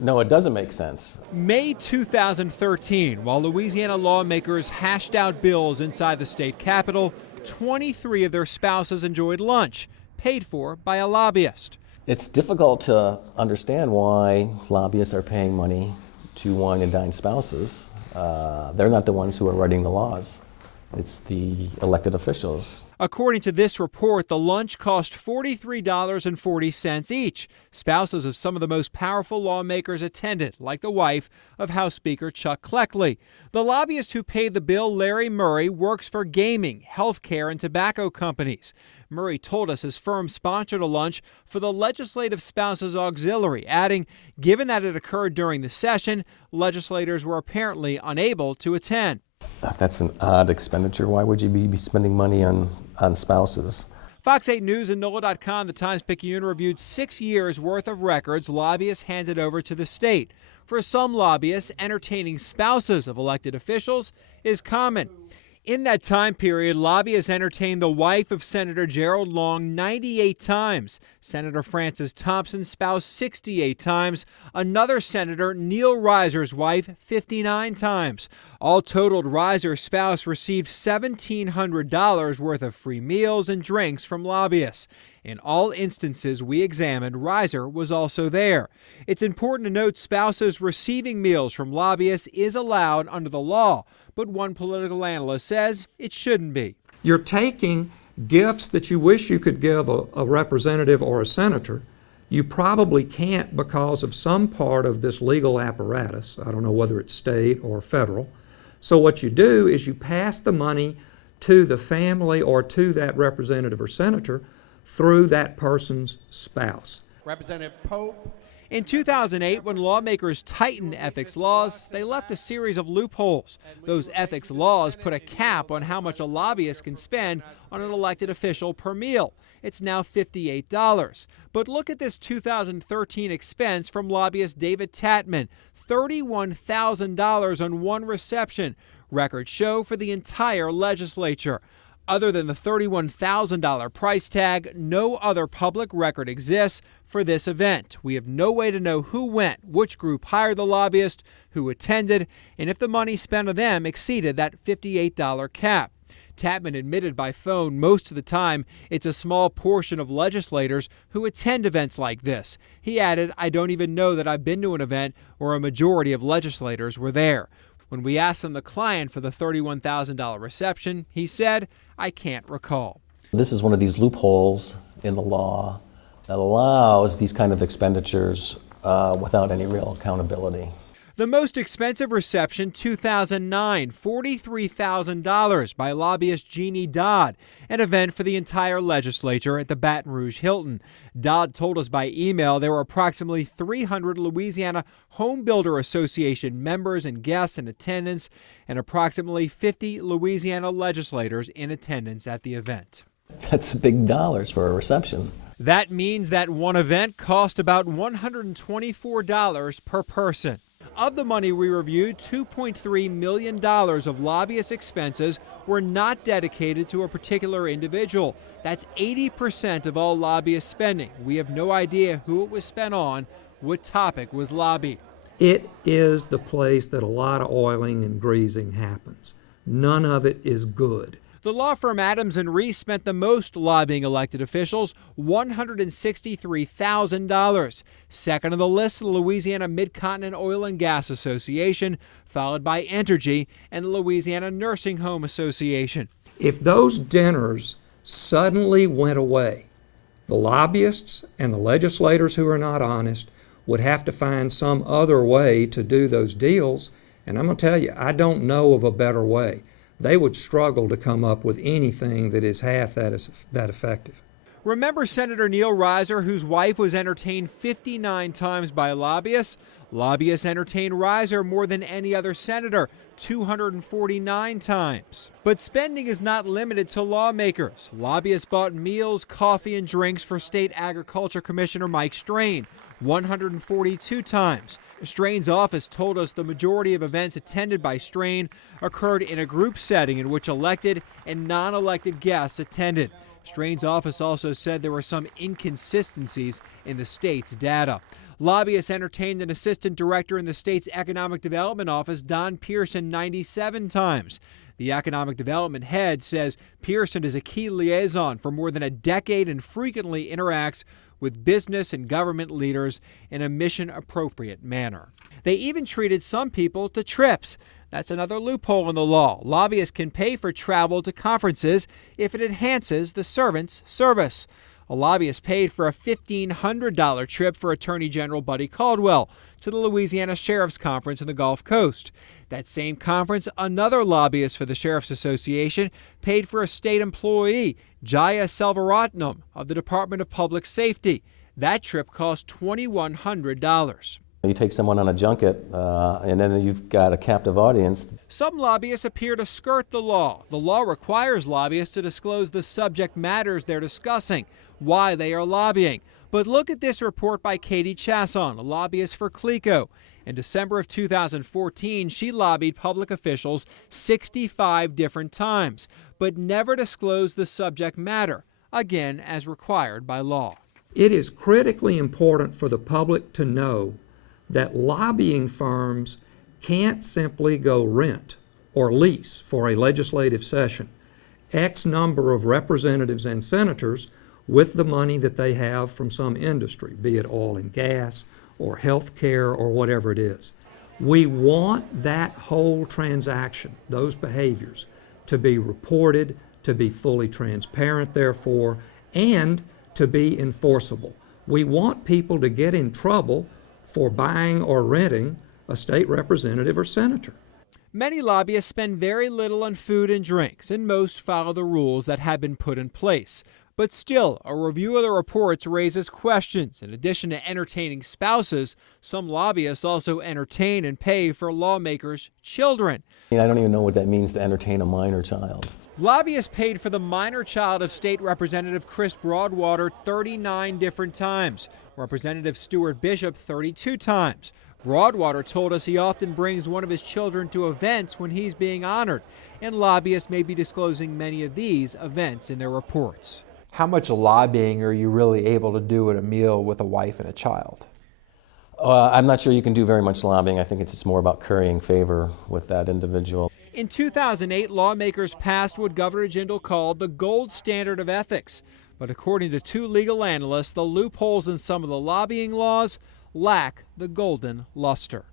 No, it doesn't make sense. May 2013, while Louisiana lawmakers hashed out bills inside the state capitol, 23 of their spouses enjoyed lunch, paid for by a lobbyist. It's difficult to understand why lobbyists are paying money to wine and dine spouses. They're not the ones who are writing the laws. It's the elected officials. According to this report, the lunch cost $43.40 each. Spouses of some of the most powerful lawmakers attended, like the wife of House Speaker Chuck Cleckley. The lobbyist who paid the bill, Larry Murray, works for gaming, healthcare, and tobacco companies. Murray told us his firm sponsored a lunch for the Legislative Spouses Auxiliary, adding, given that it occurred during the session, legislators were apparently unable to attend. That's an odd expenditure. Why would you be spending money on spouses? Fox 8 News and NOLA.com, the Times-Picayune reviewed 6 years' worth of records lobbyists handed over to the state. For some lobbyists, entertaining spouses of elected officials is common. In that time period, lobbyists entertained the wife of Senator Gerald Long 98 times, Senator Francis Thompson's spouse 68 times, another senator, Neil Reiser's wife, 59 times. All totaled, Reiser's spouse received $1,700 worth of free meals and drinks from lobbyists. In all instances we examined, Reiser was also there. It's important to note spouses receiving meals from lobbyists is allowed under the law, but one political analyst says it shouldn't be. You're taking gifts that you wish you could give a representative or a senator. You probably can't because of some part of this legal apparatus. I don't know whether it's state or federal. So what you do is you pass the money to the family or to that representative or senator through that person's spouse. Representative Pope. In 2008, when lawmakers tightened ethics laws, they left a series of loopholes. Those ethics laws put a cap on how much a lobbyist can spend on an elected official per meal. It's now $58. But look at this 2013 expense from lobbyist David Tatman, $31,000 on one reception. Records show for the entire legislature. Other than the $31,000 price tag, no other public record exists for this event. We have no way to know who went, which group hired the lobbyist, who attended, and if the money spent on them exceeded that $58 cap. Tatman admitted by phone most of the time it's a small portion of legislators who attend events like this. He added, "I don't even know that I've been to an event where a majority of legislators were there." When we asked him the client for the $31,000 reception, he said, "I can't recall." This is one of these loopholes in the law that allows these kind of expenditures without any real accountability. The most expensive reception, 2009, $43,000 by lobbyist Jeannie Dodd, an event for the entire legislature at the Baton Rouge Hilton. Dodd told us by email there were approximately 300 Louisiana Home Builder Association members and guests in attendance, and approximately 50 Louisiana legislators in attendance at the event. That's big dollars for a reception. That means that one event cost about $124 per person. Of the money we reviewed, $2.3 million of lobbyist expenses were not dedicated to a particular individual. That's 80% of all lobbyist spending. We have no idea who it was spent on, what topic was lobbied. It is the place that a lot of oiling and greasing happens. None of it is good. The law firm Adams & Reese spent the most lobbying elected officials, $163,000. Second on the list, the Louisiana Mid-Continent Oil and Gas Association, followed by Entergy and the Louisiana Nursing Home Association. If those dinners suddenly went away, the lobbyists and the legislators who are not honest would have to find some other way to do those deals. And I'm going to tell you, I don't know of a better way. They would struggle to come up with anything that is half that effective. Remember Senator Neil Reiser, whose wife was entertained 59 times by lobbyists? Lobbyists entertained Reiser more than any other senator, 249 times. But spending is not limited to lawmakers. Lobbyists bought meals, coffee, and drinks for State Agriculture Commissioner Mike Strain, 142 times. Strain's office told us the majority of events attended by Strain occurred in a group setting in which elected and non-elected guests attended. Strain's office also said there were some inconsistencies in the state's data. Lobbyists entertained an assistant director in the state's Economic Development Office, Don Pearson, 97 times. The economic development head says Pearson is a key liaison for more than a decade and frequently interacts with business and government leaders in a mission-appropriate manner. They even treated some people to trips. That's another loophole in the law. Lobbyists can pay for travel to conferences if it enhances the servant's service. A lobbyist paid for a $1,500 trip for Attorney General Buddy Caldwell to the Louisiana Sheriff's Conference in the Gulf Coast. That same conference, another lobbyist for the Sheriff's Association paid for a state employee, Jaya Selvaratnam of the Department of Public Safety. That trip cost $2,100. You take someone on a junket, and then you've got a captive audience. Some lobbyists appear to skirt the law. The law requires lobbyists to disclose the subject matters they're discussing, why they are lobbying. But look at this report by Katie Chasson, a lobbyist for CLECO. In December of 2014, she lobbied public officials 65 different times, but never disclosed the subject matter, again as required by law. It is critically important for the public to know that lobbying firms can't simply go rent or lease for a legislative session X number of representatives and senators with the money that they have from some industry, be it oil and gas or health care or whatever it is. We want that whole transaction, those behaviors, to be reported, to be fully transparent, therefore, and to be enforceable. We want people to get in trouble for buying or renting a state representative or senator. Many lobbyists spend very little on food and drinks, and most follow the rules that have been put in place. But still, a review of the reports raises questions. In addition to entertaining spouses, some lobbyists also entertain and pay for lawmakers' children. I don't even know what that means to entertain a minor child. Lobbyists paid for the minor child of State Representative Chris Broadwater 39 different times. Representative Stuart Bishop 32 times. Broadwater told us he often brings one of his children to events when he's being honored, and lobbyists may be disclosing many of these events in their reports. How much lobbying are you really able to do at a meal with a wife and a child? I'm not sure you can do very much lobbying. I think it's just more about currying favor with that individual. In 2008, lawmakers passed what Governor Jindal called the gold standard of ethics. But according to two legal analysts, the loopholes in some of the lobbying laws lack the golden luster.